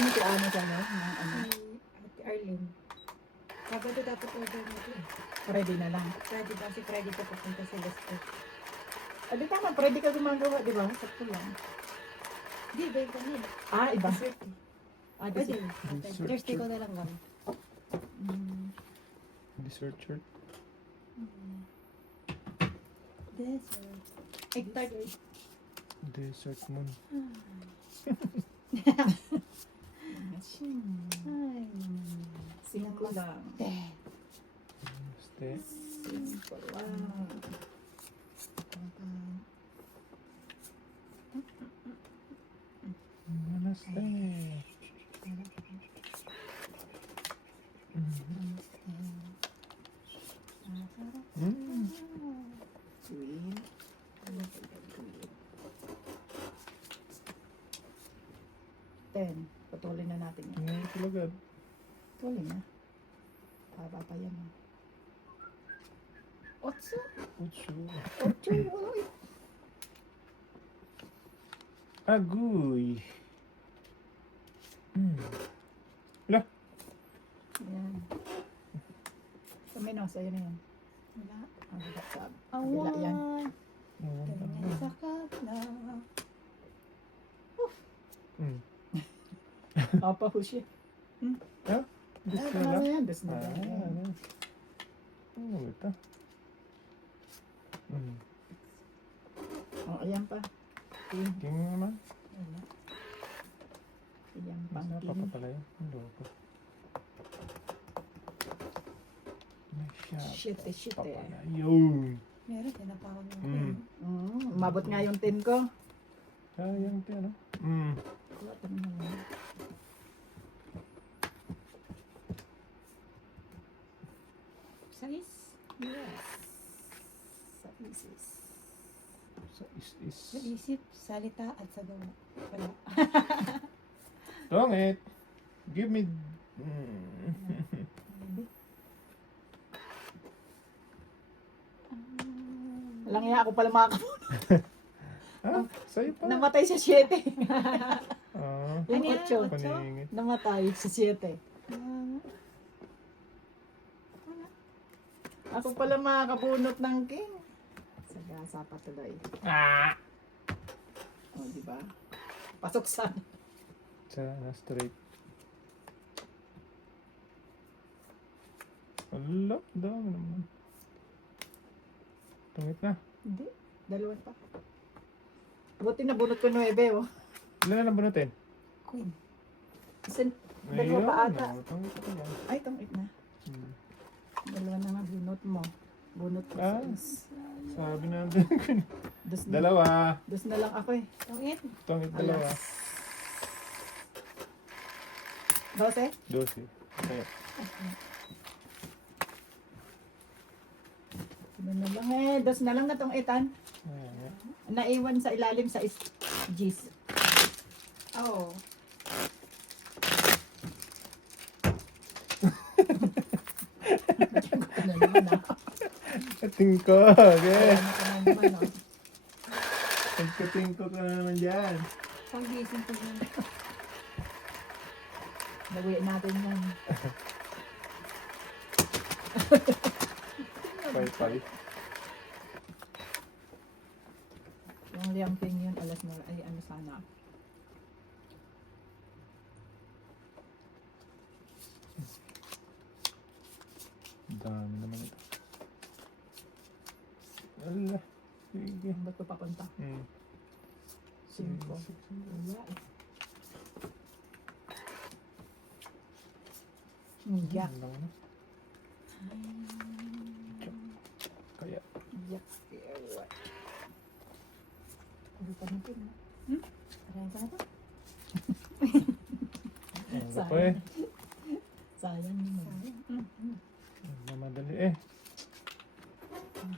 ano si Ana sa'yo? Ng ano? Ate Arlene. Sabado dapat order mo ito eh. Ready na lang. Friday daw si Friday pa pupunta sa Lester. Di tama, ready ka gumagawa, di ba? Sakto lang. Di, ba yung kanina? Iba. Dessert eh. Dessert. Pwede. Dessert Thursday ko shirt. na lang gawin. Dessert shirt. Dessert. Egg tart. Dessert moon. Ay. Singko lang. Namaste. Singko lang. Namaste. Mm. Queen. Ten. Patuloy na natin yan. Ano talaga? Patuloy na. Haba pa yan. Otso. Utsu. Otso. Wala. Agoy. Mm. Lah. Yan. Kami no, sa'yo na yan. Wala. Ang hagap. Awan. yan. Ganyan sa kabla. Mm. Apa hushi. Gusto Ano lang. yan? Das na Ah, yan. ano? Oh, ito. Mm. Oh, ayan pa. King. King naman. Wala. Ayan pang Masarap pa king. pala yun. Ang loko. May shot. Shit Pa eh. pala yun. Meron, tinapawan mo. Mm. Umabot nga yung tin ko. Sayang ito, ano? Mm. Wala pa naman. Sais. Yes. Sa isis. Sa is. Sa isip, salita at sa gawa. Wala. Tongit. Give me. Mm. Walang iya ako pala makakabunot. Ah, sa'yo pa. Namatay sa 7. Ah, Yung Ano yan? 8. paningit. Namatay sa 7. Ako pala makakabunot ng king. Sagasa pa tuloy. Ah! O, di ba? Pasok sana. Sana straight. Ala, dami naman. Tungit na. Hindi. Dalawa pa. Buti na bunot ko 9, oh. Ilan na bunutin? Queen. Isa, dalawa pa ata. no, tungit pa yan. Ay, itong 8 na. Hmm. Dalawa na nga bunot mo. Bunot ko Ah. sa is. Sabi natin. Dos na, Dalawa. dos na lang ako eh. Tungit. Tungit dalawa. 12? 12. Okay. Ano na lang eh. Dos na lang na tong 8. Ayan. Naiwan sa ilalim sa G's. Oo. Ano naman ah. Ating ko. Okay. Ano ka na naman oh. Pagkating ko ka na naman dyan. Pag-gising ko yun. Lawiin natin yan. Pay. Yung liamping yun, alas mo, ay ano sana. Dami naman ito. Ala. Sige. Ba't ko papunta? Hmm. 5. Wala eh. Yak. Ano lang na. Kaya. Yak. Ewa. Ano pa natin ha? Parang sa ito. Ano pa eh. Sayang naman. Mamadali eh.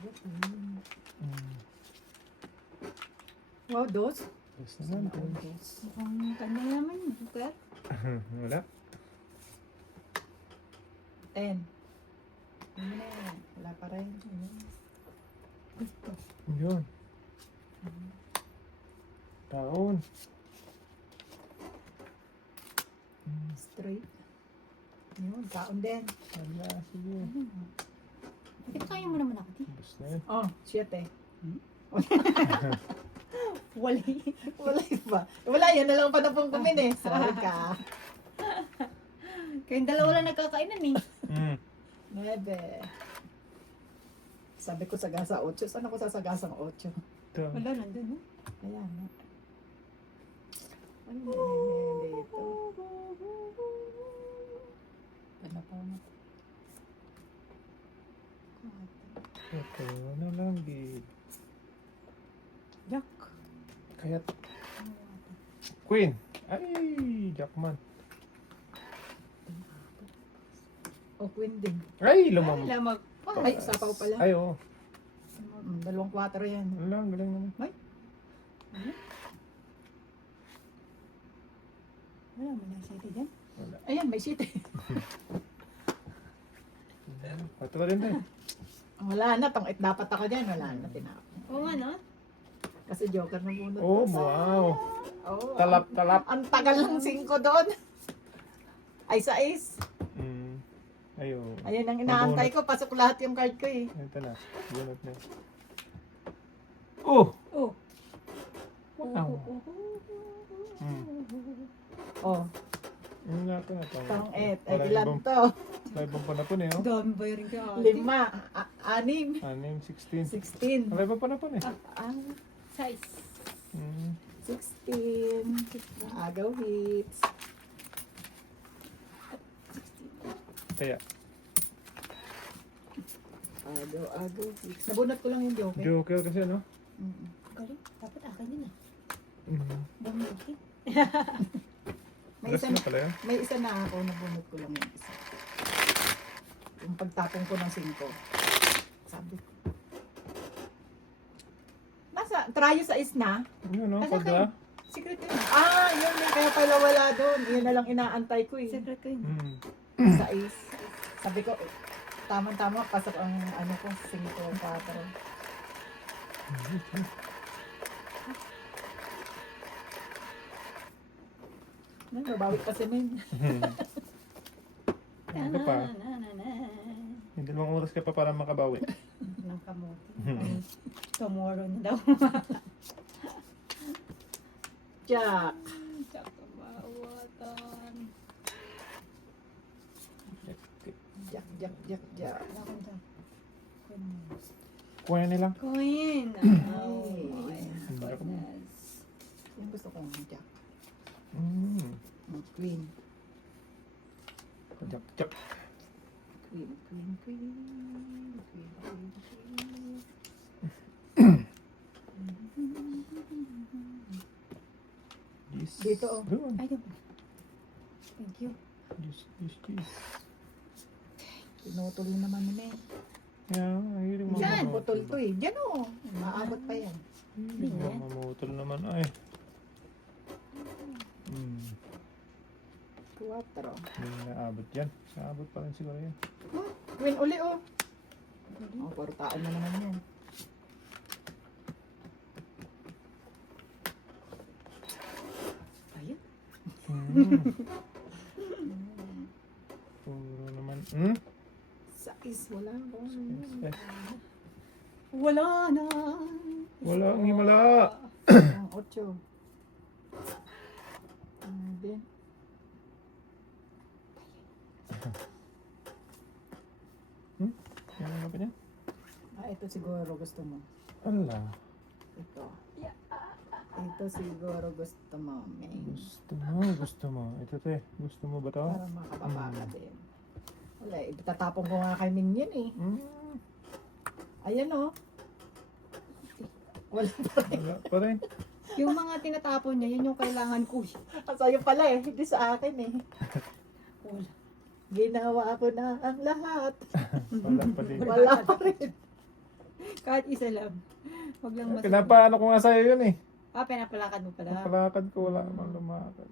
Yak yun. Hmm. Wow, dos? Basta naman. Dos. Mukhang kanya naman yun. Super. Wala. 10. Ano na yan? Wala pa rin. Yun. Taon. Straight. Yun, kaon din. Wala, sige. Ito kaya mo naman ako, di? Bus na yun. Oh, 7. Wala. Wala iba. Wala, yan na lang pa na pong kumin eh. Sorry ka. Kayong dalawa lang nagkakainan eh. 9. Sabi ko sagasa 8. Saan ako sasagasang 8? Ito. Wala, nandun. Ayan. Ano ba dito? Ano pa mo? Ito, ano lang, di. Yak. Kayat. Queen. Ay, Jackman. O, Queen din. Ay, lumam. Lamag. Ay, sapaw pala. Ay, oo. 2 4 yan. Ano lang, galing naman. Wala mo na siya dyan. Wala. Ayan, may shit eh. Pato ka din tayo. Wala na, tong dapat ako dyan. Wala na, tinapon. Oo nga, no? Kasi joker na bunot. Oh, ko sa- wow. Oh, Talap, talap. Ang tagal ng 5 doon. Ay, 6. Ayun. Ayan ang inaantay ko. Pasok lahat yung card ko eh. Ito na. Bunot na. Oh! Oh. Wow. Oh, Yung nga ito na ito. tong et. Ay, ilan to? May ibang panapon eh. Oh. Dami ba rin kaya? 5, 6, 6, 16. 16. May ibang panapon eh. Size. 16. Agaw hits. Kaya, Agaw hits. Nabunot ko lang yung joker. Joker kasi ano? Mm-mm. Galing. Dapat akin yun ah. Mm. Dami laki. May Alas isa, na pala yun. may isa na ako. Nabunot ko lang yung isa. Yung pagtapong ko ng 5. Sabi ko. Nasa, try sa is na. Yun no, Asa pag kayo? Secret yun. Yun eh. Kaya pala wala doon. Yun na lang inaantay ko eh. Secret ko yun. Sa is. Sabi ko, tamang-tama pasok ang ano ko, 5, 4. Nababawi pa si Min. Ano pa? May 2 oras ka pa para makabawi. Ng kamote. Ay, tomorrow na daw. Jack. Tsaka mawatan. Jack. Wala akong dyan. Kuha nilang. Queen. Oh Ay. my goodness. Yung gusto kong Jack. Queen. Jack, Jack. Queen. Yes. Dito, oh. Doon. Ay, diba? Thank you. Yes. Pinutol naman na eh. Yeah, mahilig mga Yan, mamutol. putol to eh. Diyan oh. Maabot pa yan. Mahilig mga mamutol naman ay. 4. Hindi naabot yan. Naabot pa rin siguro yan. Queen uli oh. Oh, portaan na naman yan. Ayun. Puro naman. Sais, wala ko. Wala na. Wala ang himala. Ang 8. Din. Ano pa niya? Ito siguro gusto mo. Ala. Ito. Ito siguro gusto mo, Ming. Gusto mo. Ito te. Gusto mo ba to? Para makababa ka din. Wala, itatapon ko nga kay Ming yun eh. Ayan oh. Wala pa rin. Wala pa rin. Yung mga tinatapon niya, yun yung kailangan ko. Sa'yo pala eh, hindi sa akin eh. Wala. Ginawa ko na ang lahat. Wala pa din. Wala pa rin. Kahit isa lang. Huwag lang mas... Pinapaano ko nga sa'yo yun eh. pinapalakad mo pala. Palakad ko, wala namang lumakad.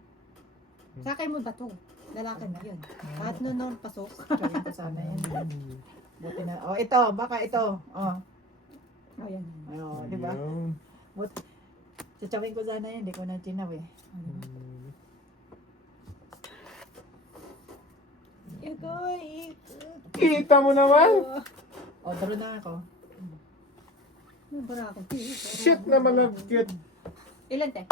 Sakay mo ba to? Lalakad na yun. Kahit noon pasok. Gawin ko sana yan. Buti na. Oh, ito. Baka ito. Oh. Oh, yan. Oh, di ba? Ayun. Tsawin ko sana yan. Hindi ko na tinaw eh. Agoy. Kita mo naman! O, draw na ako. Nabara ako. Shit na malagkit. Ilan te?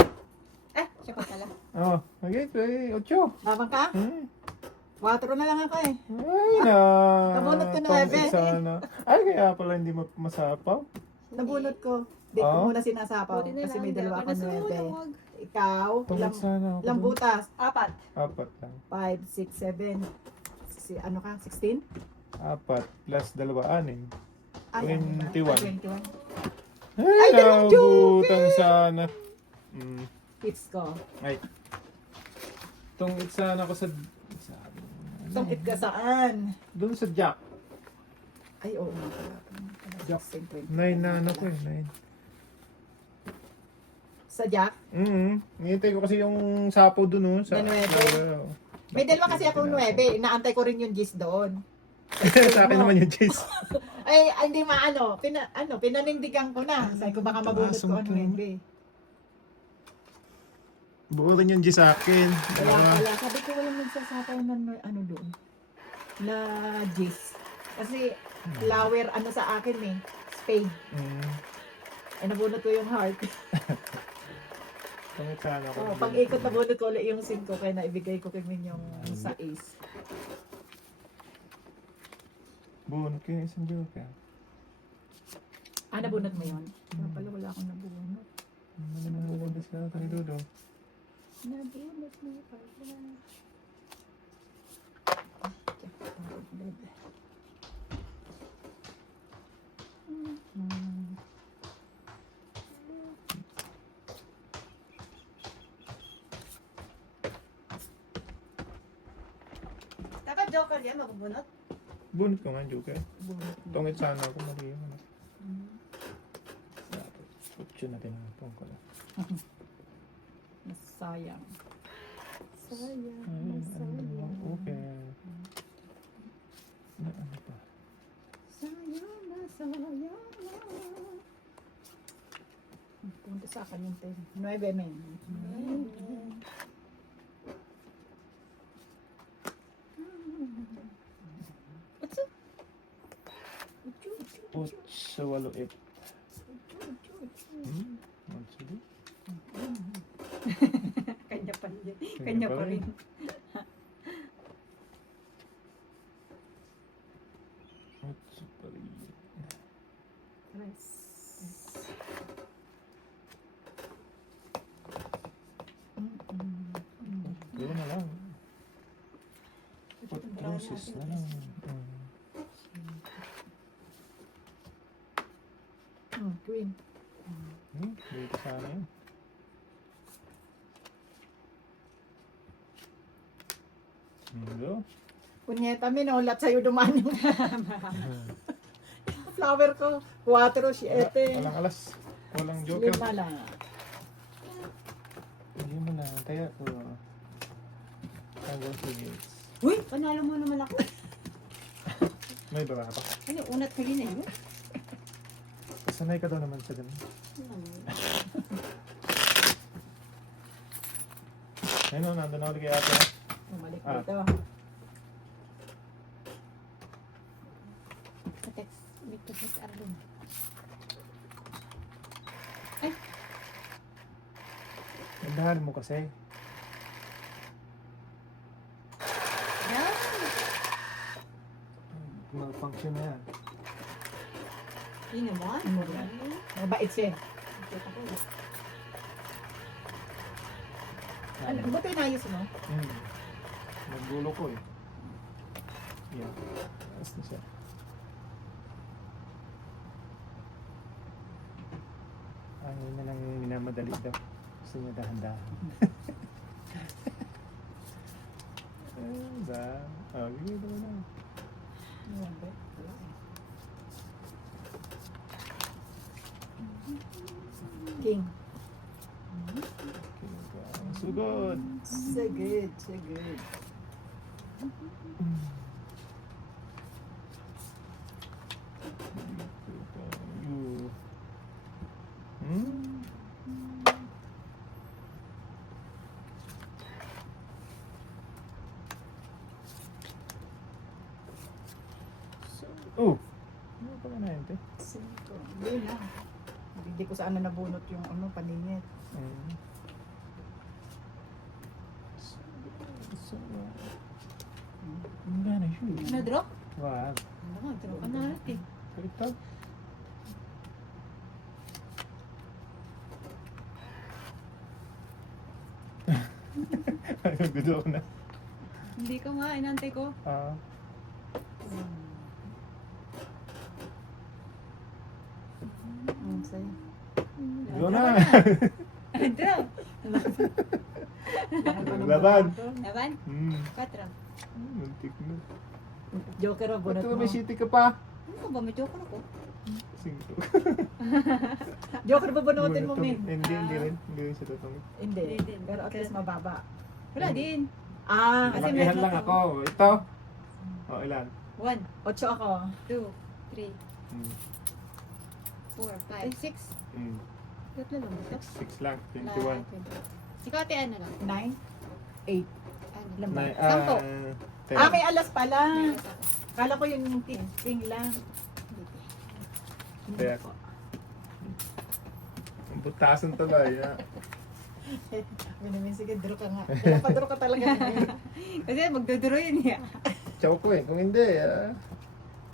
Siya pa pala. Oh, okay, 8. Labang ka? 4 na lang ako eh. Ay na. Nabunot ko na, Tongkit Ebe. sana. Ay, kaya pala hindi mo masapaw. Nabunot ko. Di ko Oh? muna sinasapaw. Buti na Kasi lang, may di dalawa ako akong 9. nasunog. Ikaw, Tongkit sana ako. ilang butas? 4. 4 lang. 5, 6, 7. Ano ka? 16? 4 plus 2, 6. Ay, 21. 21. Ay, dalawang nabutan sana. Tips ko. Ay. Tongkit sana ako sa... Tungkit ka saan? Doon sa jack. Ay, oo nga pala. Jack. 50. 9 na ano ko eh, 9. Sa Jack? Nihintay ko kasi yung sapo doon, oh. Sa, Na 9. May dalawa kasi akong 9. Inaantay ko rin yung gis doon. Sa akin naman yung cheese. Ay, hindi maano. Pinanindigan ko na. Sabi ko baka mabunot ko ang 9. Buo rin yung G sa akin. Kaya pala, sabi ko walang nagsasapaw ng ano doon. Na gis. Kasi flower ano sa akin eh. Spade. Ay nabunot ko yung heart. Tongkit sana ako. Oh, pag ikot nabunot ko ulit yung 5 kaya naibigay ko kay Min yung sa ace. Bunot ko yung isang joker. Nabunot mo yun? Wala pala wala akong nabunot. Ano na nalabas ka kay Dodo? Nabunot mo pala. Dapat joker yan, mabubunot. Bunot ko nga joker. Bunot mo. Tongkit sana ako mali yung ano. Putyo na tinapong ko lang. Sayang. Sayang, Ayun, sayang. okay. Na ano pa? Sayang na sayang. Punta sa akin yung 10. 9 men. Put sa 8. Magsuli. Kanya pa rin. Kanya pa rin. Otso pa rin. Puro na lang. Put roses na lang. Queen. Dito sana yun. Hello? Kunyeta minulat sa'yo dumaan yung flower ko. 4, 7. Walang alas. Walang joker. 5 lang. Hindi mo na. Kaya ko. Tango series. Uy, panalo mo naman ako. May baba pa. Ano, unat ka rin eh. Sanay ka daw naman sa ganun. Ayun o, nandun na ulit kay ate. Bumalik Ah. dito. Katex, may tutos arlong. Nandahan mo kasi. Yan. Mag-function na yan. Yun naman. Mabait siya. Kita ko. Ano, buti inayos mo? Naggulo ko eh. Yan. Taas na siya. Ayun na lang yung minamadali daw. Gusto niya dahan-dahan. Ba? Bigay daw na. King. Sugod! So good, so good. Cinco. Hindi na. Hindi ko saan na nabunot yung ano, paningit. Mm. Wala na siya. Na-draw? Wag. Ano ko, draw ka na natin. Ito. Ayun, gusto ko na. Hindi ko nga, inantay ko. Ah. Ang sa'yo. Gusto na. Draw. Laban. Laban? Hmm. 4. Muntik na. Joker o bunot Ito, mo. may city ka pa. Ano ka ba? May joke ako. 5. Joker ba bunutin mo, Min? Hindi rin. Hindi rin siya tutungin. Hindi. Hindi. Pero at least mababa. Wala din. Ah, Kasi Lakihan medyo lang to. ako. Ito. O, ilan? 1, 8 ako. 2, 3, Hmm. 4, 5, 6. Hmm. Tatlo lang ba ito? 6 lang. 21. Ikaw ate ano lang? 9, 8. Ano? Ilan ba? 10. Ah, may alas pala. Kala ko yung king lang. Hindi Kaya. po. Ang butasan tuloy. Ha? Minimin, sige, draw ka nga. Pinapadro ka talaga. Kasi magdodoro yun eh. Chow ko eh. Kung hindi,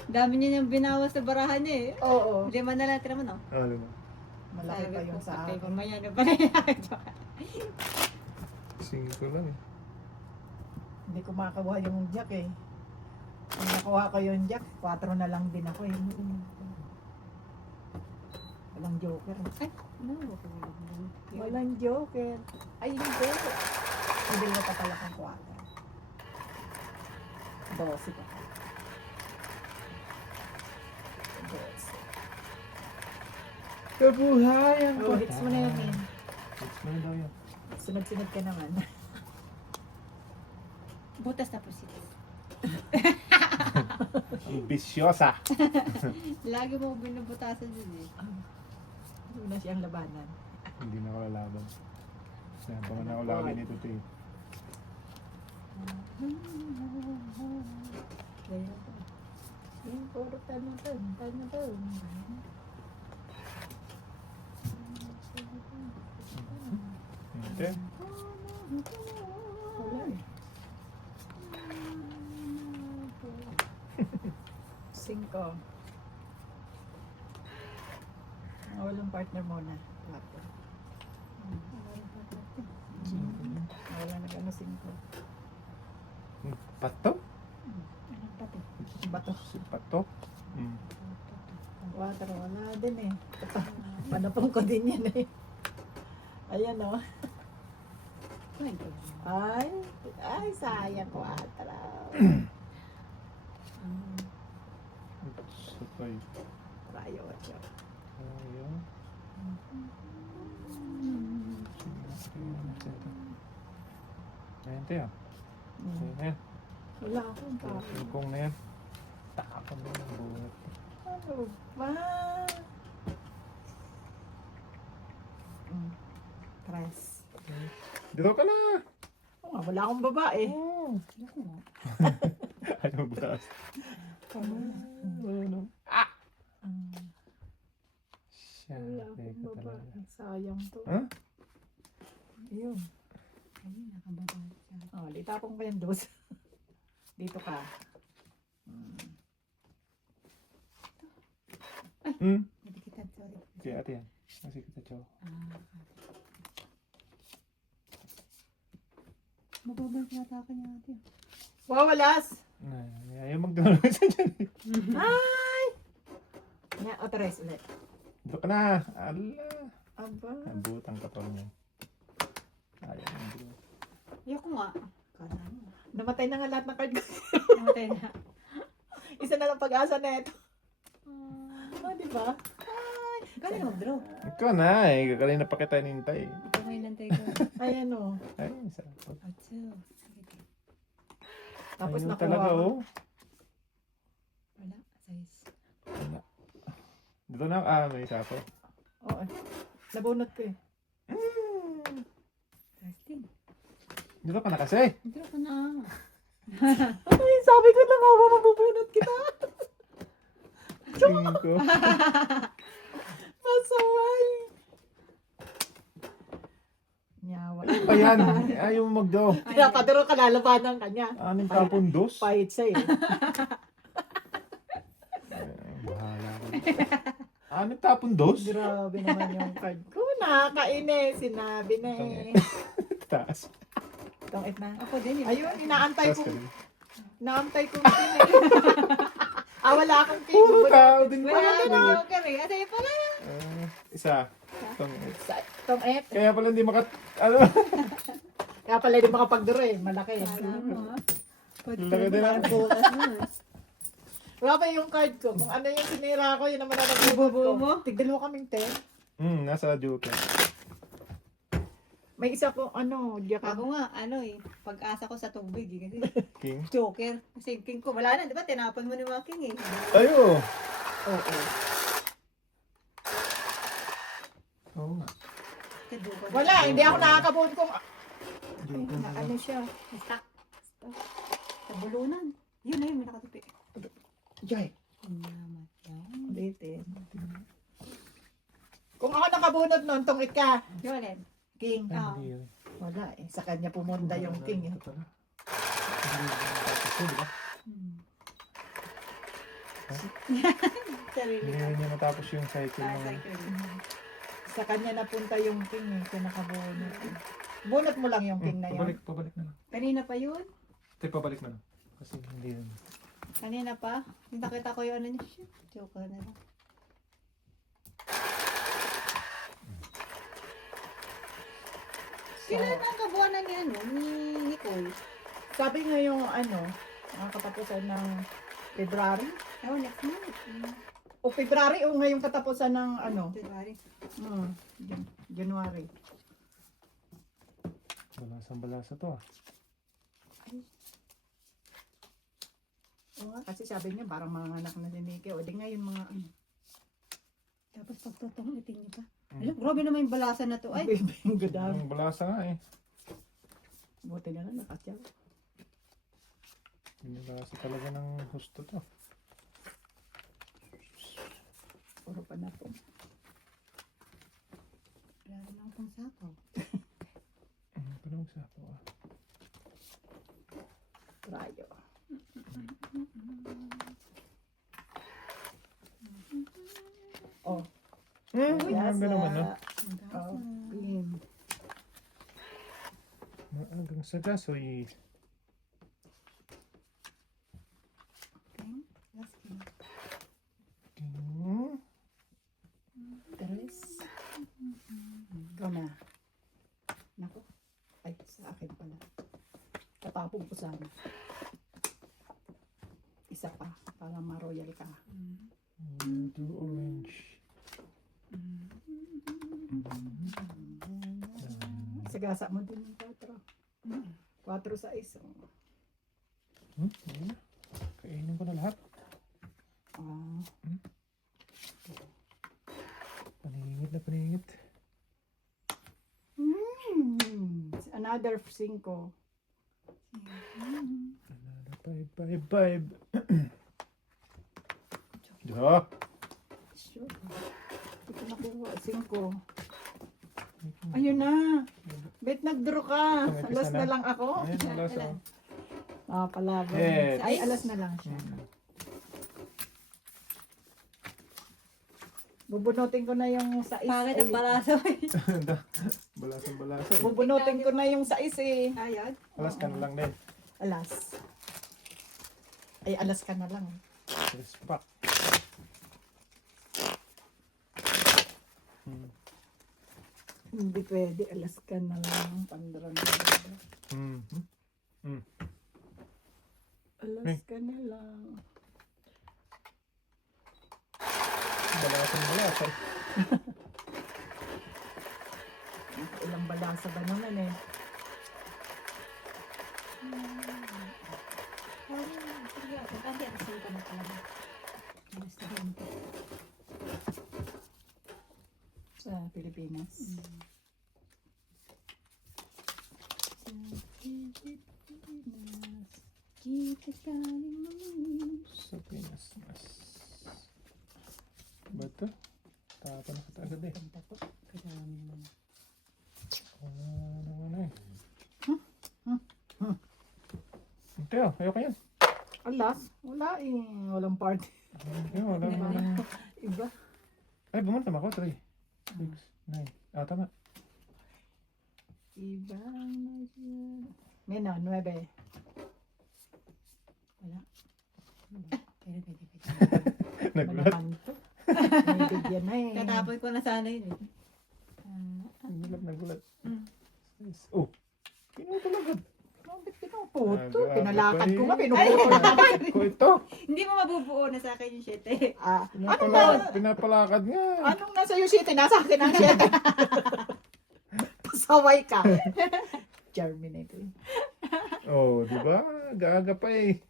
Dami niya yung binawas sa barahan niya eh. Oo. 5 na lang tira mo no? ano ba? Malaki pa yung sa akin. akin. Mamaya na pala yan. 5 lang eh. Hindi ko makakuha yung jack eh. Kung nakuha ko yung jack, 4 na lang din ako eh. Walang joker. Ay, no. Walang joker. Ay, hindi. Hindi mo pa pala kang 4. 12 pa. 12. Kabuhayan Oh, hits mo na yun, Min. Hits mo na daw yun. Sunod-sunod ka naman. Butas na po siya. Ambisyosa. Lagi mo binubutasan din eh. Una siyang labanan. Hindi na ako lalaban. Nabangan ako lagi nito ito eh. Kaya po. Yan, puro tanong. Hindi. Wala eh. 5. Walang partner muna. 4. Wala nag-ano 5. Pato? Anong pati? Bato. Si Pato? Hmm. 4, wala din eh. Panapong ko din yan eh. Ayan o. Kwento. Ay, sayang 4. Sabay. Rayo, 8. Ayaw. Ayan tayo. Ayan na yan. Wala akong pa. Singkong na yan. Takapon na yung buhat. Ano ba? Tres. Dito ka na! Oo nga, wala akong babae. Ako nga. Ayaw butas. Ano? Ah! Siya. Wala akong Teka babae. talaga. Sayang to. Ha? Ayun. Ayun, nakababa siya. Oh, litapong ko yung dos. Dito ka. Hmm? Nadikitan, sorry. Kaya ate yan. Kasi kita chow. Mababa yung pinatake niya natin. Wawalas! Ayaw magdunod sa dyan eh. Ay! Nga, o tres ulit. Dito ka na. Ala. Aba. Nabutang ka pa niyan. Ayaw magdunod. Ayoko nga. Kala mo. Namatay na nga lahat ng card ko. Namatay na. Isa na lang pag-asa na ito. Oh, di ba? Ay! Kala na mag-draw. Ikaw na eh. Kanina pa kita nintay. Ito may nantay ko. Ayan o. Ay, sarap. Atso. Tapos Ayaw nakuha talaga ko. oh. Wala. Size. Wala. Dito na, may isa pa. Oo. Nabunot ko eh. Testing. Dito ka na kasi. Draw ko na. Ay, sabi ko na nga, mabubunot kita. Tingin ko. Pasaway. Nyawa. Ayan, ayaw mo mag-go. Pinapaduro ka, lalabanan ka niya. Anim tapon dos. Pahit siya eh. Bahala ka. Anim tapon dos? Grabe naman yung card ko. Nakakainis. Sinabi na eh. Taas. Tongit na. Ako din yun. Ayun, inaantay Taas ko. ka rin. Inaantay ko king eh. Wala akong king. Puro tao din Wala pala. na joker eh. Ano yun pala? Isa. Itong, Tongit. kaya pala hindi ano? Kaya pala hindi makapagduro eh. Malaki. Tama. Laki din ang Wala pa yung card ko. Kung ano yung sinira ko, yun naman ang Bubo mo? ko. Tigdalo kaming 10. Nasa joker. May isa ko, diyan ka. Ako nga, pag-asa ko sa tubig eh. Kasi King. joker. Kasi yung king ko, wala na, di ba? Tinapon mo ni mga king eh. Ayo. Oo. Oo nga. Kasi joker. Wala, hindi ako nakakabuod kung Joker na ano siya. Stuck. Sa bulunan. Yun na yun, may nakatupi. Jay. Naman. Ulitin. Kung ako nakabunod nun, tongit ka. Yolen. King. Ah. Hindi yun. Wala eh. Sa kanya pumunta yung king eh. Ito pala. Hindi yun tapos yun, di ba? Sarili Hindi ka. niya natapos yung cycle Ah, ng... cycle. Sa kanya napunta yung king eh. Siya nakabunod. Bunot mo lang yung king na yun. Pabalik na lang. Kanina pa yun? Ito, pabalik na lang. Kasi hindi yun. Kanina pa? Nakita ko yung ano niya. Shit, joker na lang. Kailan ang kabuanan ni Nicole? Sabi nga yung ang katapusan ng February. Oh, next month. O February o ngayong katapusan ng February. January. Balasang-balasa to ah. Oo nga, kasi sabi niya parang mga anak na si Nikki. O di ngayon mga Tapos pagtotong itin niya pa. Alam, grabe naman yung balasan na to. Ay, Ang ganda. Yung balasa nga eh. Buti na lang nakatyaw. Yung balasa talaga ng husto to. Puro pa na po. wala na lang pang sakaw. Parang magsapo ah. Rayo. Oh. Ang ganda naman no. Oh, pin. Maagang sa gasoy. Last king. Tres. Ikaw na. Naku. Ay, sa akin pala. Katapong ko sana. Isa pa. Para ma-royal ka. Blue orange. Sagasa mo din yung 4. 4 sa isa. Ayun na. Kainin ko na lahat. Ah. Paningit na paningit. Another 5. Five. Diba? Sure. Ito nakuha. 5. Ayun na. Bet nag-draw ka. Itong Alas umpisa na na. lang ako. Ayan, wala sa... Ah, palaban. Yes. Ay, alas na lang siya. Bubunutin ko na yung sais. Bakit ang Ay, balasa? Balasang-balasa. bubunutin ko na yung sais eh. Ayun. Alas ka na lang din. Alas. Ay, alas ka na lang. Respak. Hindi pwede. Alas ka na lang. Pandran. Alas ka na lang. Balasang-balasa. Ilang balasa ba naman eh. Sige, pagkante at asin ka na talaga. Gusto ko ito. Sa Pilipinas. Sa Pilipinas. Kita galing mo. Sa Pinas. pa nakatagad eh. Ganda po. Kadami naman. Ano eh. Teo, ayoko yan. Alas, wala eh. Walang party. Ayoko, wala Diba? naman. Iba. Ay, bumuntam ako. 3, 6, 9. Ah, tama. Iba na siya. Mena, 9. Wala. Pwede. Nagulat. Malaman to. May bigyan na eh. Tatapoy ko na sana yun eh. Nagulat. Mm. Oh, pinutol agad. Bakit pinuputo? Nagawa Pinalakad pa ko eh. nga, pinuputo naman. Ko ito. Hindi mo mabubuo na sa akin yung 7. Ah, ano na? Pinapalakad nga. Anong nasa iyo 7? Nasa akin ang 7. Pasaway ka. Germinate eh. Oh, di ba? Gaga pa eh.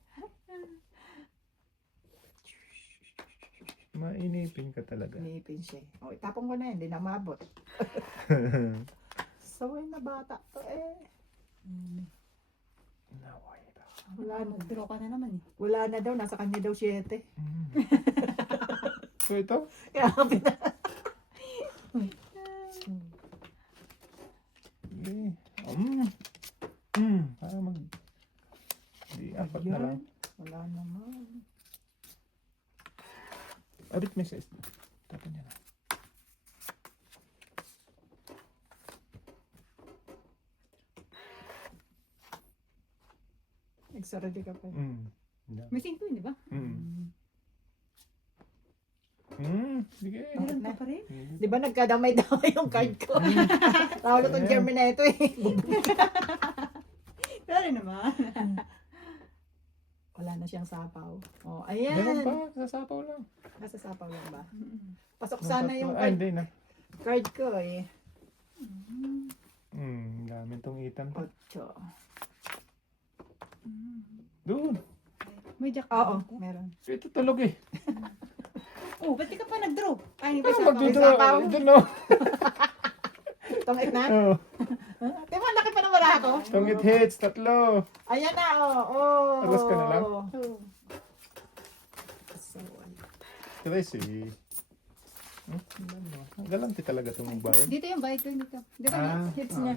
Mainipin ka talaga. Inipin siya. O, itapon ko na yan. Hindi na mabot. Saway na bata to eh. Naway ba? Wala na. Mag-draw ka na naman eh. Wala na daw. Nasa kanya daw 7. So ito? Kaya Okay. Para mag... Di, 4 na lang. Wala naman. Abit may size. Tapon niya na. Nagsarili ka pa. May 5 yun, di ba? Sige. Meron ka pa rin? Di ba nagkadamay-damay yung card ko? Tawala itong Germinato eh. Sorry naman. Wala na siyang sapaw. Oh, Meron pa. ayan. Sasapaw lang. Nasa sapaw lang ba? Pasok sana yung Ay, card, hindi na. card ko eh. Gamit tong item to. 8. Doon. May jack. Oo, meron. Ito tulog eh. Oh, ba't di ka pa nag-draw? Ay, hindi Ano sa magdudura? sapaw. Doon no. Itong 8 na? Oh. Di ba, laki pa ng wala ako? Tong it hits. 3. Ayan na, oh. Alas ka na lang? Oh. So, Tracy. Galante talaga itong magbayad. Dito yung bike ko dito. Di ba? Hits niya.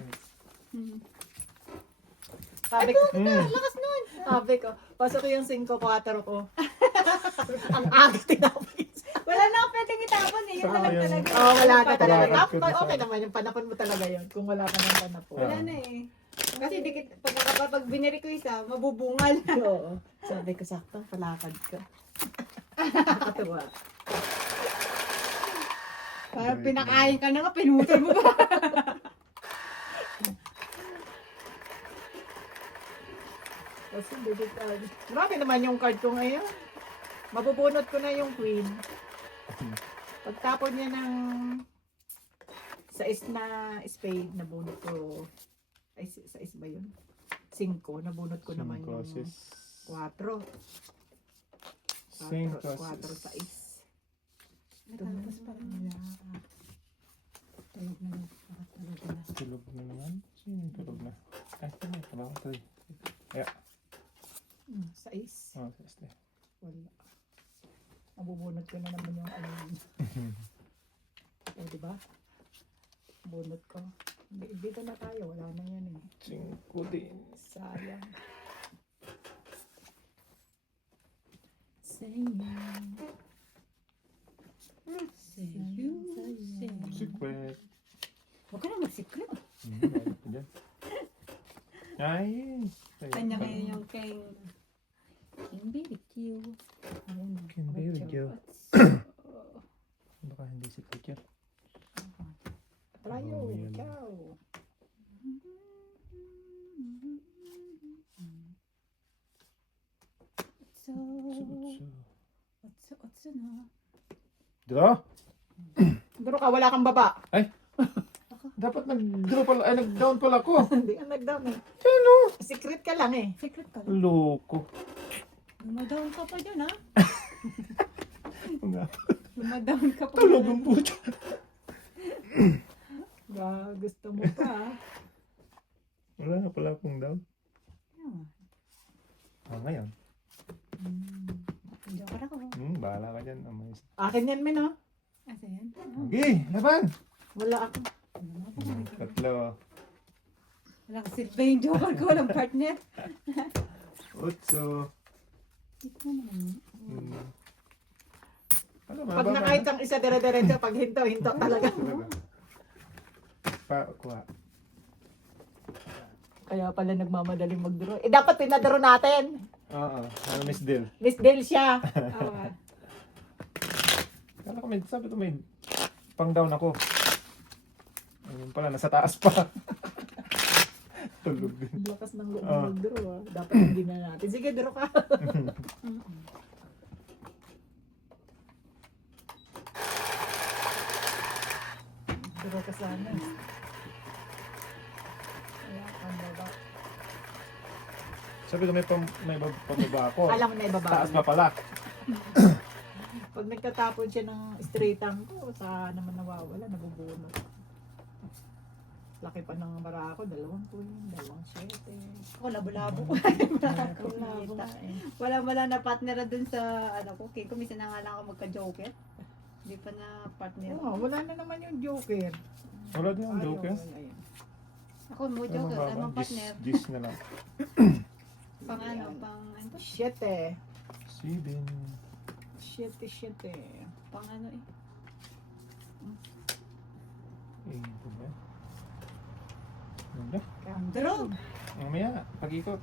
sabi ko, Lakas nun. sabi ko, pasok yung 5-4 ko. Ang agad tinapos. Wala na ako pwedeng itapon eh. Yun na lang Sayang. talaga. Oh, wala ka talaga. Palakad ko Okay, din okay sa- naman, yung panapon mo talaga yun. Kung wala ka ng panapon. Wala na eh. Kasi dikit, pag biniri ko isa, mabubungal. Oo. Sabi ko, sakto, palakad ka. Nakatuwa. Parang pinakain ka na nga, pinutol mo ba? Kasi bibig grabe naman yung card ko ngayon. Mabubunot ko na yung queen. Pagtapon niya ng sa na spade, nabunot ko. Ay, sa ba yun? 5, nabunot ko naman yung 4. 4, 5 4, 6. Natapos pa rin nila. Tulog na lang. Tulog na. Tulog na naman. Sino yung tulog na? Ay, ito na. Tama ko 3. Sa 6. Oh, sister. Wala. Mabubunot ko na naman yung ano yun. O, diba? Bunot ko. Dito na tayo. Wala na yan eh. 5 din. Sayang. Sayang. Secret. Huwag ka na mag-secret. Diyan. Ay. Kanya ngayon yung king. King be with you. Can be with you. Baka hindi secret yan. Tayo. Oh, yan. Ikaw. So, otso na. Draw? Duro ka. Wala kang baba. Dapat nag-draw pala. Ay, nag-down pala ko. Hindi ka nag-down eh. Sino? Secret ka lang eh. Secret ka lang. Loko. Lumadown ka pa dyan ha. Nga. Lumadown ka pa. Tulog ang puto. Gusto mo pa. Wala na pala akong down. Ah, Ngayon. Diyan ka na ko. Bahala ka dyan. Amazing. Akin yan, men, oh. Asa yan? Okay, laban. Wala ako. Tatlo. Walang silbi yung joker ko. Walang partner. Otso. Ito naman. Ano, Pag mababa nakahit na? ang isa dire-diretso, pag hinto, hinto talaga. Talaga. Kuha. Kaya pala nagmamadaling mag-draw. Eh, dapat pinadraw natin. Oo. Ano, Miss Del? Miss Del siya. Oo. Kala ko sabi ko may pang down ako. Ayun pala, nasa taas pa. Tulog din. Ang lakas ng loob Ah. mag-draw. Dapat hindi na natin. Sige, draw ka. Draw ka sana. Ayan, ang baba. Sabi ko may pababa ako. Alam mo na ibaba. Taas pa pala. Pag nagtatapon siya ng straightang ko, saan naman nawawala, nabubunot. Laki pa ng barako, 2 queen, 2 7. Ako, labo-labo. Labo nga eh. Wala na partner dun sa ano ko. Kaya kumisa na nga lang ako magka-joker. Hindi pa na partner. Oo, wala na naman yung joker. Wala din ang joker. Ayun. Ako mo joker. Ano ang partner? Gis na lang. Pang ano? Pang ano? to? 7. 7. 7. Pang ano eh? Ito ba? Ano? Draw! Mamaya, pag-ikot.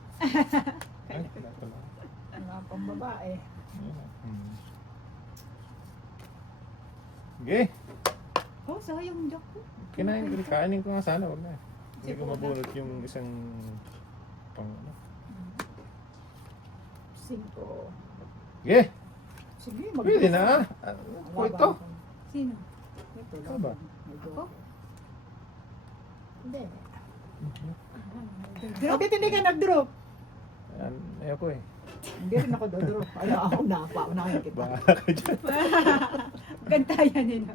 Ay, wala pala. Mga pang babae. Ayun na. Okay. Oh, sayang yung joke ko. Kainin ko nga sana. Wag na. Hindi ko mabunot yung isang pang ano. 5. Okay. Sige, Pwede na. Ano ito? Sino? Ito Ano ba? Ako? Hindi. Draw? Bakit hindi ka nag-draw? Ayan, ayoko eh. Hindi rin ako do-draw. Ala, ako na. Paunahin kita. Bahala ka dyan. Gantayan nila.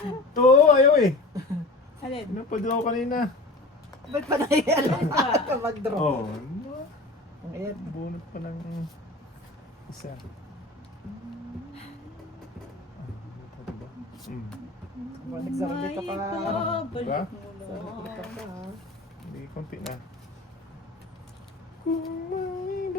Ito, ayaw eh. Alin? Ano pa daw kanina? Ba't pa naialam ka mag-draw? Oh, ano? Ayan. Bunot pa ng isa. Nagsarili ka pa. Ba? Nagsarili ka pa. Hindi, konti na. Kumain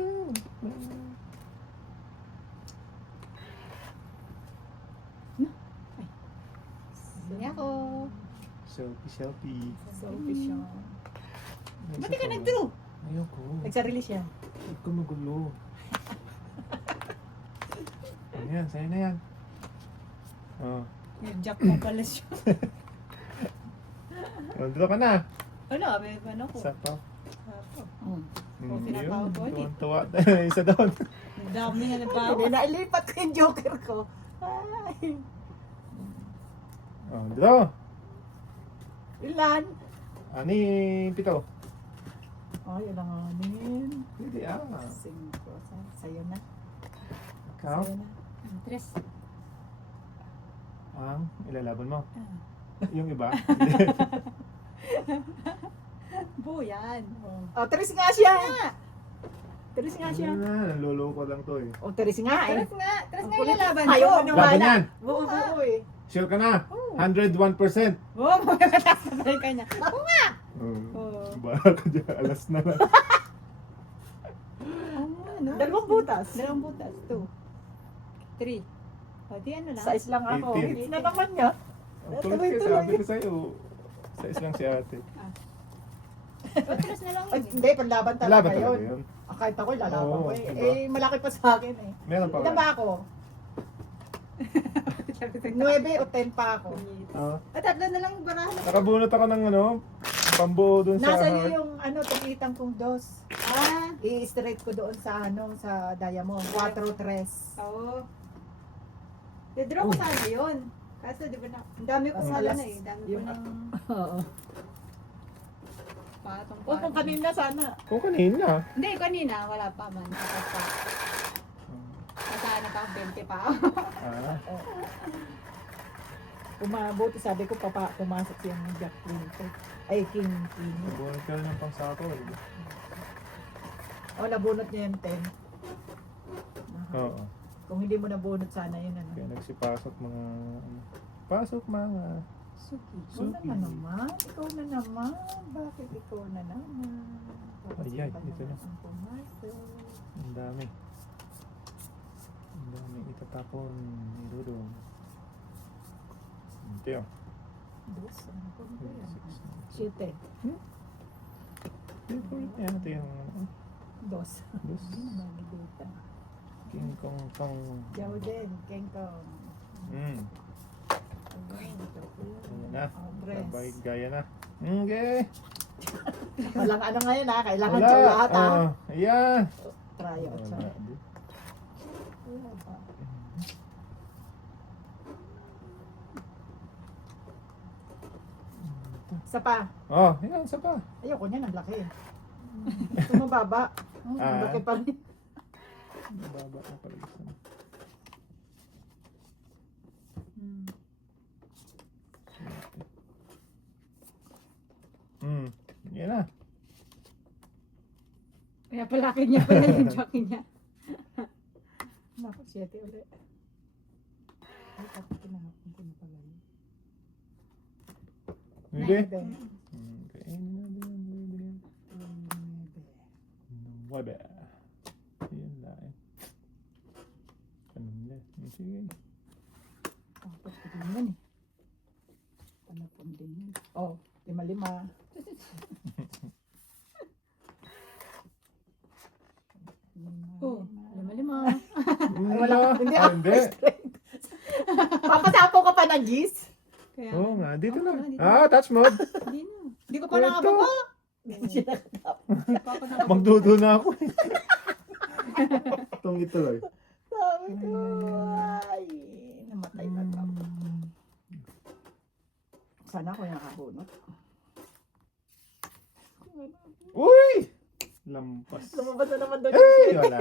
Hindi ako. Selfie. Selfie siya. Ba't di ka nag-draw? Ayoko. Nagsarili siya. Huwag ka magulo. Ayan, sa'yo na yan. Oh. Yung jack mo pala siya. Dito ka na. Ano, may ano ko. Isa pa. Ako. Hmm, tinatawag ko ulit. Tuwa. Isa doon. Ang dami na Hindi, nabawas. nailipat ko yung joker ko. Ay. Oh, dito. Ilan? Ani, 7. Ay, ilang anin. Pwede ah. 5. Sa'yo na. Ikaw? Sa'yo na. Tres. Ang ilalaban mo. Ah. Yung iba. Buo yan. Oh. Oh, 3 nga siya. 3 nga siya. Ano na, naloloko lang to eh. Oh, 3 nga eh. Tres nga. Tres nga Ang kulit. ilalaban Ayaw ko. mo na. Wala. Laban yan. Buo eh. Sure ka na? Oo. 101%. Oo, magkakatas na balik ka niya. Oo nga. Oh. Bahala ka dyan. Alas na lang. Ano? 2 butas. 2 butas. 2. 3. O, di ano lang. Size lang ako. 18. Hits na naman niya. Ang kulit ka, sabi ko sa'yo. Size lang si ate. O, tres na lang Ay, yun. hindi, panlaban talaga Laban talaga yun. yun. Ah, kahit ako, lalaban Oo, ko eh. diba? Eh, malaki pa sa akin eh. Meron pa Ilan ba? ba ako? 9 o 10 pa ako. Ah, At tatlo na lang yung barahan. nakabunot ako ng ano, pambuo dun sa Nasa iyo heart. yung ano, tumitang kong dos. Ah, I-straight ko doon sa ano, sa diamond. 4-3. oo. Didraw ko sana yun. Kaso di ba na, ang dami ko Ang sana alas- na eh. Dami ko yung- ng Oo. patong O kung kanina sana. Kung kanina. Hindi, kanina wala pa man. Tapos pa. Masana pa, 20 pa ako. Ah, Umabuti, sabi ko, pumasok siyang Jack Queen ko. Ay, King. nabunot ka rin ng pang sako eh. O, nabunot niya yung 10. Oo. Kung hindi mo nabunot sana yun ano. Kaya nagsipasok mga, ano, pasok mga Suki. Ikaw na suki. naman. Ikaw na naman. Bakit ikaw na naman? Tapos Ay, iba ito na. naman ang pumasok. Ang dami. Ang dami itatapon ni Dudong. Ito yun. Dos, ano po ba yan? 6. 7. Ito yung Dos. dos. Hindi na magigita. King Kong Kong. Jowden, Kengkong. Mm. Ayan, ito po yun. Ayan na. Abres. Sabay gaya na. Okay. Walang ano ngayon ha, kailangan Wala. sa lahat ha. Ayan. Try out siya. Wala. Wala pa. Isa pa. Oh, yan, isa pa. Ayoko niyan, ang laki. Ito mababa. Ang Ah. laki pa rin. Baba na pala isa. Yan na. Kaya palaki niya pala yung jockey niya. Naku, 7 ulit. Ay, tapos kinahapon ko na pala yun. Hindi. 9. Okay, ano Waba. Yan lang. Ano nila? Sige. Tapos ko din yan eh. Panapon din yan. Oh, 5-5. Oh, lima-lima. Wala, hindi Ah, ako hindi. straight. Papasapo ka pa ng gis? Kaya, Oo nga, dito na. dito. Ah, touch mode. Hindi na. Hindi ko pa Ito. nakababa. Hindi siya nakatapos. Papa na Magdudo na ako. Itong ituloy. Sabi ko, ay, namatay na lang. Sana ako yung nakabunot. Uy! Lampas. Lumabas na naman doon yung Hey! 7. Wala.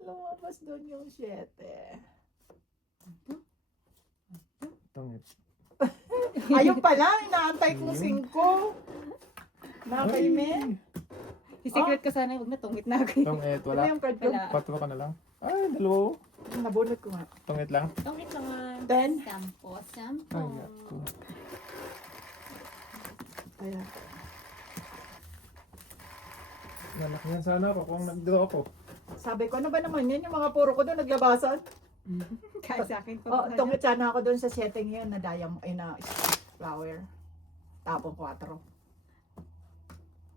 Lumabas doon yung 7. Itong ito. Ayun pala, inaantay kong 5. Nakakaimin. I-secret ko sana, huwag na tungit na ako. Itong et, Ito wala. yung card ko. Wala. Patro ka na lang. Ay, dalawa. Nabunot ko nga. Itong et lang. Tungit naman. 10. Sampo, Ay, sampo. ako. Kaya, Malaki yan sana ako kung nag-draw ako. sabi ko, ano ba naman yan? Yung mga puro ko doon naglabasan. Kahit sa akin po. Oh, tungit sana ako doon sa setting yun na diamond, ay na flower. Tapong 4.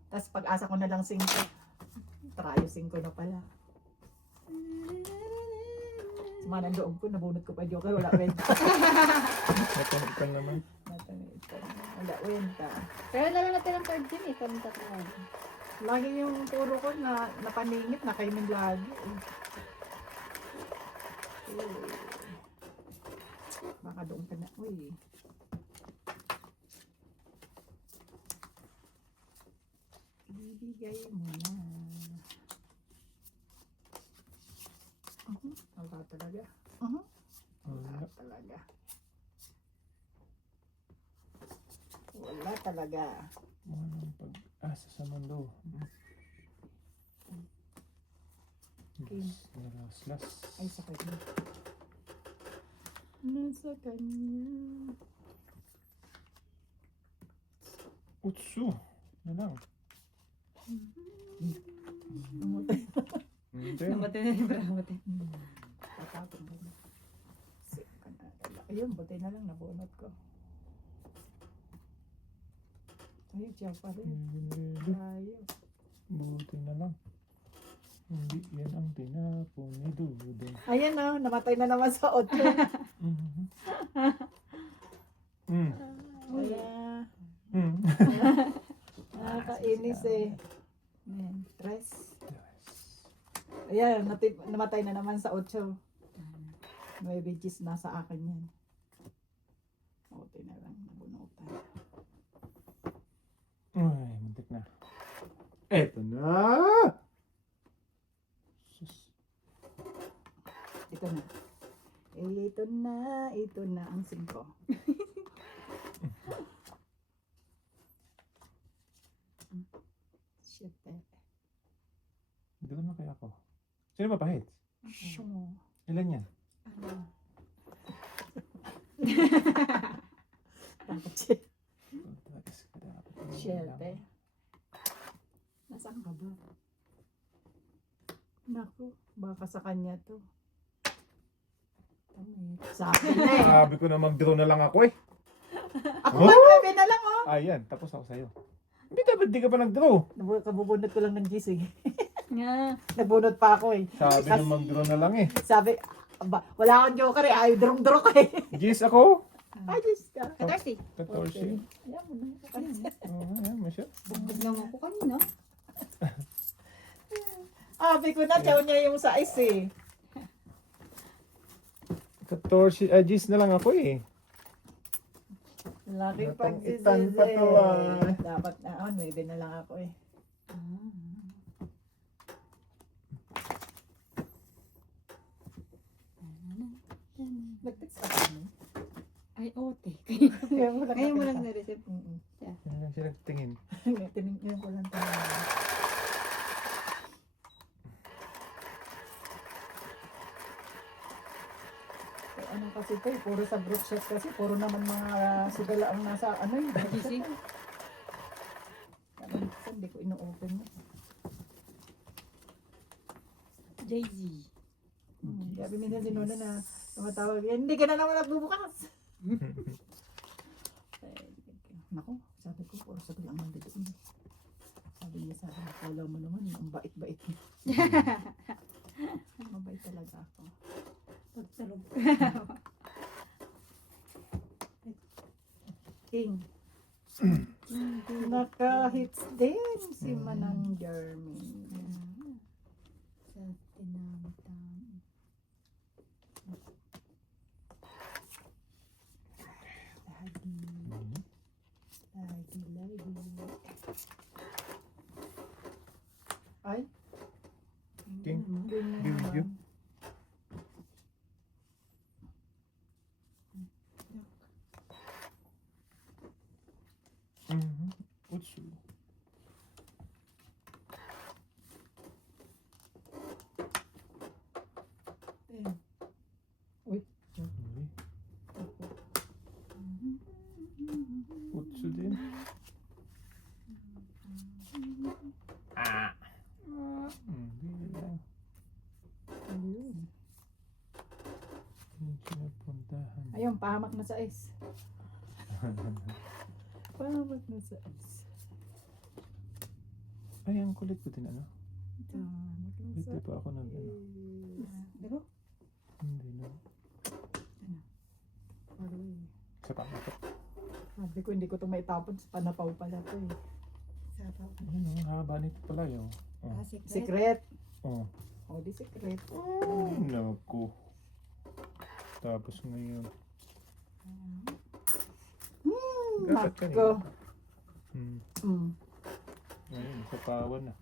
Tapos pag-asa ko na lang 5. Trayo 5 na pala. Suma ng loob ko, nabunot ko pa joker, wala kwenta. Itong ikan naman. Wala kwenta. Pero nalang natin ang card dyan eh, kami tatlo. Lagi yung puro ko na napaningit, nakaimin lagi. Baka doon ka na, uy. Ibigay mo na. Wala talaga. Wala talaga. Wala talaga. Walang pag-asa sa mundo. Okay. Nalaslas. Ay, sa kanya. Nasa kanya. Utsu. Na lang. Namatay. Hindi. Namatay na yung bramote. Tatapon ko na. Ayun, buti na lang nabunot ko. Ayun, siya pa rin. Ayun. Buti na lang. Hindi yan ang tinapon ni Dudong. Ayan na, namatay na naman sa 8. Mhm. Mm. Kaya, Mm. nakakainis eh. Ayan, 3. Ayan, namatay na naman sa 8. 9 gis nasa akin yan. Buti na lang, nabunutan. Ay, muntik na. Eto na! Sus. Ito na. Ito na ang 5. Shit eh. Hindi ko na kaya ako. Sino ba pahit? Shoo. Ilan yan? Ano? Dapat siya. Siyete. Nasaan ka ba? Naku, baka sa kanya to. Sabi na eh. Sabi ko na mag-draw na lang ako eh. Ako Oh? ba, 9 na lang oh. Ayan, tapos ako sa'yo. Hindi dapat di ka pa nag-draw. Kabubunot ko lang ng GC. Nga. Nagbunot pa ako eh. Sabi na mag-draw na lang eh. Sabi, aba, wala akong joker eh. Ayaw drong-drong ka eh. Gis ako. Ay, Diyos ka. 14. 14. Ayan mo na. Oo, ayan mo siya. Bugbog lang ako kanina. Sabi ko na, tiyaw niya yung size eh. 14, Gis na lang ako eh. Laki Batang pagsisisi. itan pa to, ah. Dapat na, 9 na lang ako eh. Nag-text ka pa mo? Ay, ote. Ngayon mo lang Ngayon mo nakita. lang na-receive. Mm-mm. Yan lang siya nagtingin. Tinignan ko lang tayo. Ano kasi ito eh, puro sa group chat kasi, puro naman mga sigala ang nasa ano yun. GC. Ano, minsan hindi ko ino-open yun. Jay-Z. Sabi minsan si Nona na tumatawag, hindi ka na naman nagbubukas. Naku, sabi ko, puro sabi lang ang doon. Sabi niya sa akin, akala mo naman, ang bait-bait niya. Mabait talaga ako. Pagsalog. King. Naka-hits din si Manang Jeremy. Sa tinamtang. Lagi. Ay, King. ganyan Give naman. you. Utsu. Uy. Utsu din. Ah. Hindi lang. Ayun. Yung pinapuntahan. Ayun, pahamak na sa ice. Pahamak na sa ice. Ay, ang kulit ko din ano. Pahamak na Dito sa pa ako nag ano. Pero, Hindi na. Aroy. Sa pangakot. Sabi ko, hindi ko ito maitapon sa panapaw pala ito eh. sarap. Ayun, ang haba nito pala yun. Ah, secret. Secret. Oh. O, di secret. Oh, naku. Tapos ngayon. Dapat Nako. kanina. Mm. Ngayon, sa pawan na.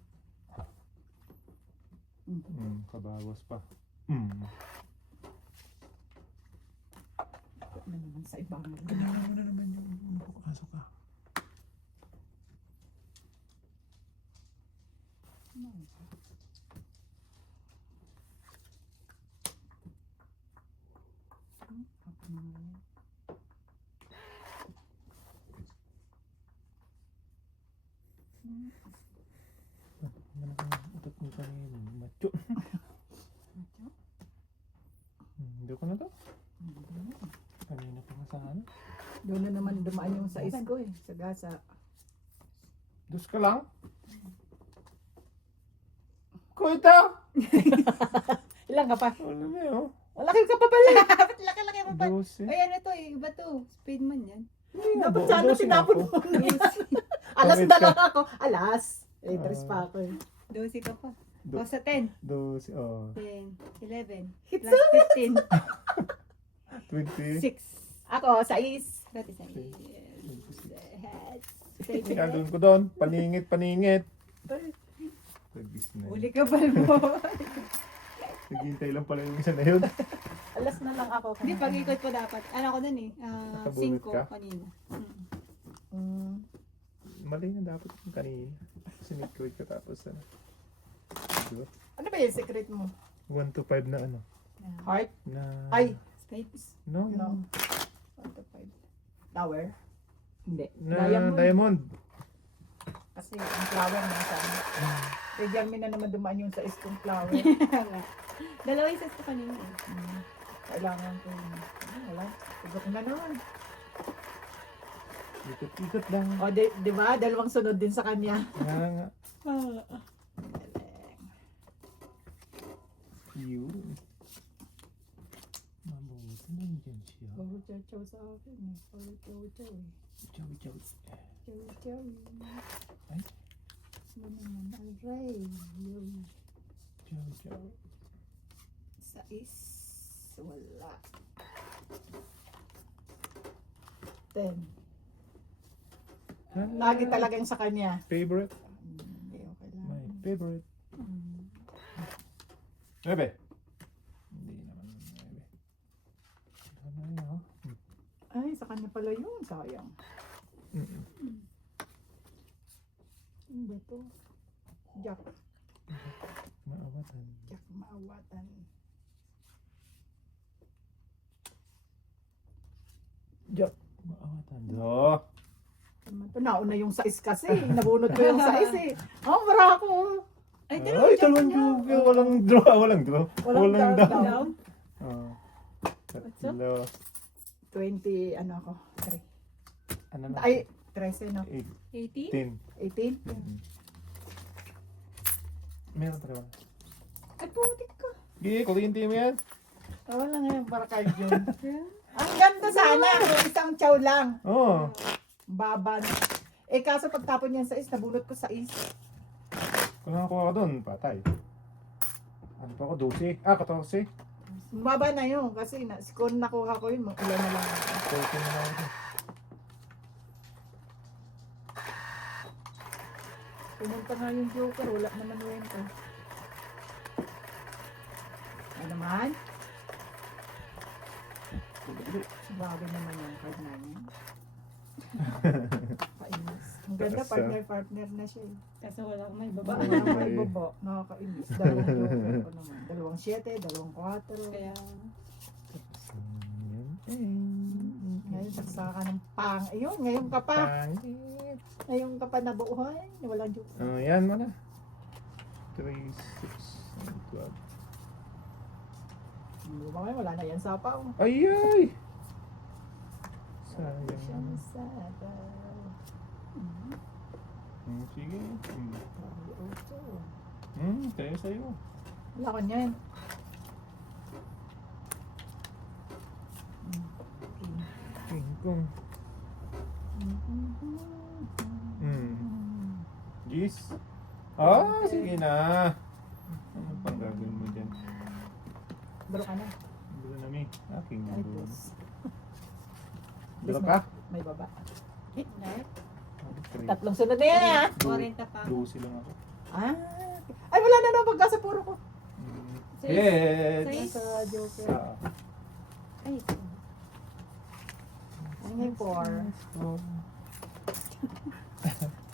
Kabawas pa. Ano naman sa ibang Ano na naman yung makakasok ka? Ano ang utot mo kanina? Macho. Hindi ko na to. Kanina pa nga sa ano? Doon na naman dumaan yung sa ice ko eh. Sa gasa. Dus ka lang? Kuita! Ilan ka pa? Wala na yun. Malaki ka pa pala. Ba't laki-laki mo pa? 12. Ay, ano to eh. Iba to. Speed man yan. Dapat sana 12 na tinapon ako. mo na yan. Alas Bakit na ka? lang ako. Alas. Tres pa ako eh. 12 ka pa. Do- O sa 10. 12, oh. 10, 11. Hits Plus 15. 20. 6. Ako, sa is. Dati sa Sinandun ko doon. Paningit. Tagis na Uli yun. ka ba mo? Naghintay lang pala yung isa na yun. Alas na lang ako. Hindi, pag-ikot po dapat. Ano ko dun eh. Nakabunot 5 ka? kanina. Mali na dapat yung kanina. Sinitwid ka tapos ano. Diba? Ano ba yung secret mo? 1 to 5 na ano? Heart? Na... Ay, States. No? no. 1 to 5. Tower? Hindi. Na Diamond. diamond. Kasi ang flower nasa ano. Kay Jeremy na naman dumaan yung sa istong flower. Dalawa yung ko kanina eh. Kailangan ko yun. Wala. Tugot na naman. Ikot-ikot lang. O, di ba? Dalawang sunod din sa kanya. Nga nga. Yun. Mabuti nandiyan siya. Oh, chow-chow sa akin eh. Oh, chow-chow eh. Chow, chow. Chow-chow. Ay. Ano naman? Aray. Yun. Chow, chow. Sais. Wala. 10. Lagi talagang sa kanya. Favorite? Hindi, okay lang. My favorite. Mm. 9. Hindi naman 9. Ano yun, oh? Ay, sa kanya pala yun. Sayang. Mm-mm. Ano ba ito? Jack. Maawatan. Jack maawatan. Jack. Maawatan. Do. Ito, nauna yung sais kasi. Nabunot ko yung sais eh. Oh, mara ako. Ay, Ay, talong joke. Walang draw. Walang draw. Walang down. down. Oh. Tatlo. 20, ano ako? 3. Ano na? Ay, 13, no? 80? 18. 18? Meron talaga. Ay, putik ko. Gigi, kuryente mo yan. Oh, wala nga yung para card yun. Ang ganda sana. Kung isang chow lang. Oo. Baban. Eh, kaso pagtapon niyan sa is, nabunot ko sa is. Kung nakakuha ka doon, patay. Ano pa ako? 12? Ah, 14? Baba na yun. Kasi kung nakuha ko yun, ilan na lang. 14 na ako. Pumunta nga yung joker. Wala naman wento. Ano naman? Grabe naman yung card na niya. Kainis. Ang ganda, Taas, partner na siya. Kaso wala akong may Baba baba. na may baba. Nakakainis. Dalawang joker ko naman. 2 7, 2 4. Kaya, Ngayon, saksakan ng pang. Ayun, ngayon ka pa. Pangit. Ngayon ka pa nabuhay. Walang joker. Oh, yan mo na. 3, 6, 12. Hindi ba kayo? Wala na yan sa paw. Ay, ay! Sayang. Siyang sabaw. Sige. Ocho. Tayo sa'yo. Wala ko niyan. King Kong. Gis? Ah, sige na. Ano pang gagawin mo dyan? Baro ka na. Dito na mi. Aking Ay, nandun. boss. Dito ka? May baba. Hitler. 3 sunod na yan ah. 40 pa. 12 lang ako. Ah. Ay, wala na naman pagkasa puro ko. Yes! Sais. Sa joker. Sa... Ay, Ano yung 4?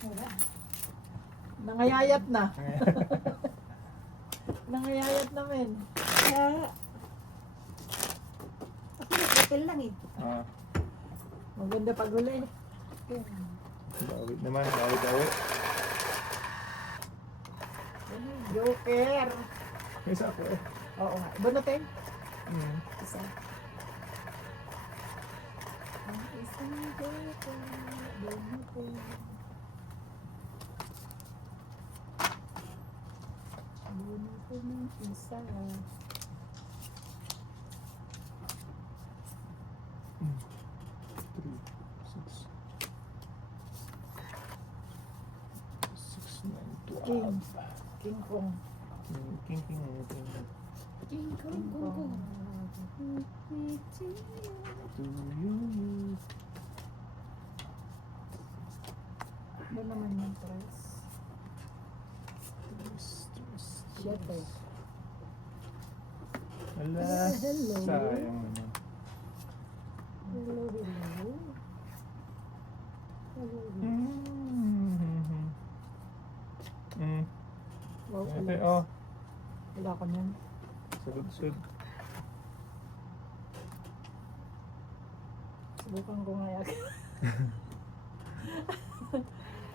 wala. Nangayayat na. Nangayayat na men. Kaya, ako nagpapel lang eh. Ah, Maganda pag huli. bawit naman. Bawit. Joker. May isa ako eh. Oo nga. Bunutin. Mm. Isa. Ang isang joker. Bunutin. Bunutin ng isa. 3, 6, 6, 9, 12. King Kong. King. King Kong. King Kong. To you. Ano naman yung tres? Siyete. Ala, Hello. sayang naman. Hello, hello. Hello. Mm. Wow, Ate, alas. oh. Wala ko niyan. Sulod-sulod. Subukan ko nga yan.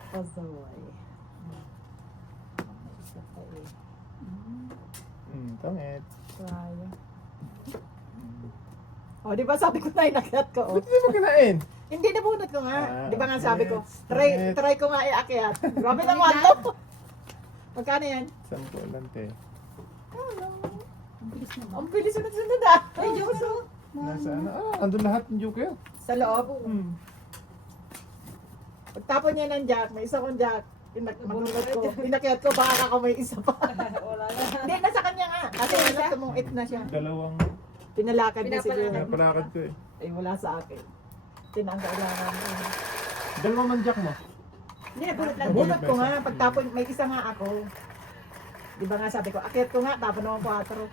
Pasaway. May isa pa eh. Tangit. Sayang. O, di ba sabi ko na inakyat ko? Ba't hindi mo kinain? Hindi nabunot ko nga. Ah, Di ba nga sabi ko? okay. Try ko nga iakyat. Grabe naman to. Magkano yan? 10 lang, te. Ang bilis naman. Ang bilis sunod-sunod ah. Ay, Joker, oh. Nasa ano? Andun lahat ng joker. Sa loob. Pagtapon niya ng jack, may isa kong jack. Magulat ko. Inakyat ko, baka ako may isa pa. Wala na. Hindi, nasa kanya nga. Kasi ano, tumungit na siya. Dalawang Pinalakad na siguro. pinapalakad ko eh. Ay, wala sa akin. Tinanggalangan ko. Dalawang man jack mo. Hindi, nabunot lang. Bunot ko nga, pagtapon, may isa nga ako. Di ba nga sabi ko, akyat ko nga, tapon naman 4.